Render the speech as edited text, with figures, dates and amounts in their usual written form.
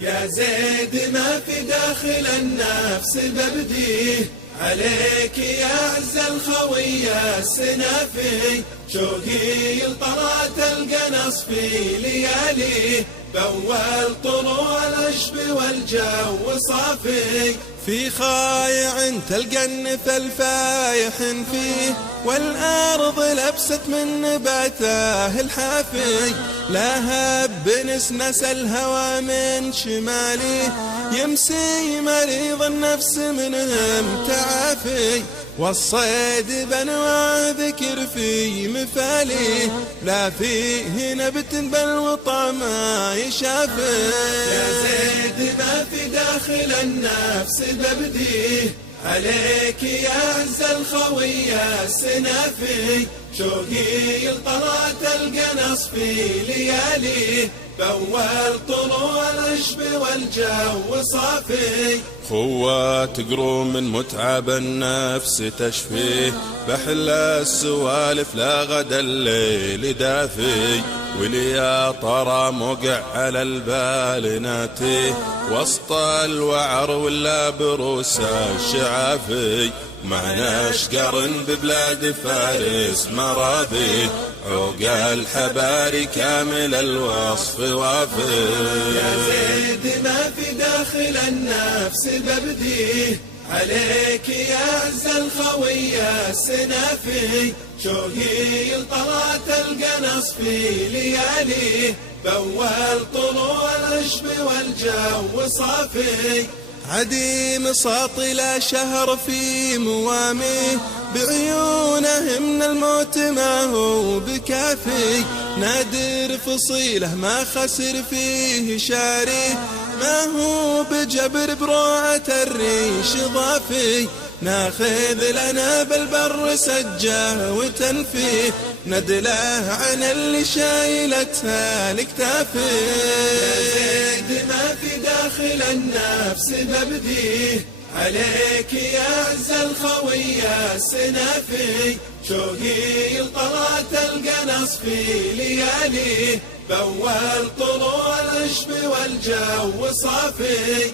يا زيد ما في داخل النفس ببديه عليك يا عز الخوي السنافي، شوقي لطلعة القنص في لياليه، بول طلوع العشب والجو صافي، في خايع تلقى النف الفايح فيه، والأرض لبست من نباته الحافي، لهب نسنس الهوى من شمالي، يمسي مريض النفس منهم تعافي، والصيد بنوع ذكر في مفالي، لا فيه نبت بل وطعما يشافي. يا زيد ما في داخل النفس ببديه عليك يا عز الخوي السنافي، شوقي لطلعة القنص في لياليه، بول طلوع العشب والجو صافي، خوات قروم من متعب النفس تشفيه، بحل السوالف لا غدا الليل دافي، وليا طرى موقع على البال ناتيه، وسط الوعر ولا بروس الشعافي، معنا اشقر ببلاد فارس مراضي، عوق الحباري كامل الوصف وافي. يا زيد ما في داخل النفس ببديه عليك يا عز الخوي السنافي، شوقي لطلعة القنص في لياليه، بول طلوع العشب والجو صافي، عديم ساطل شهر في مواميه، بعيونه من الموت ما هو بكافي، نادر فصيله ما خسر فيه شاريه، ما هو بجبر بروعة الريش ضافي، ناخذ لنا بالبر سجاه وتنفيه، ندله عن اللي شايلتها الاكتافي. يا زيد ما في داخل النفس ببديه عليك يا عز الخوي السنافي، شوقي لطلعة القنص في لياليه، بول طلوع العشب والجو صافي.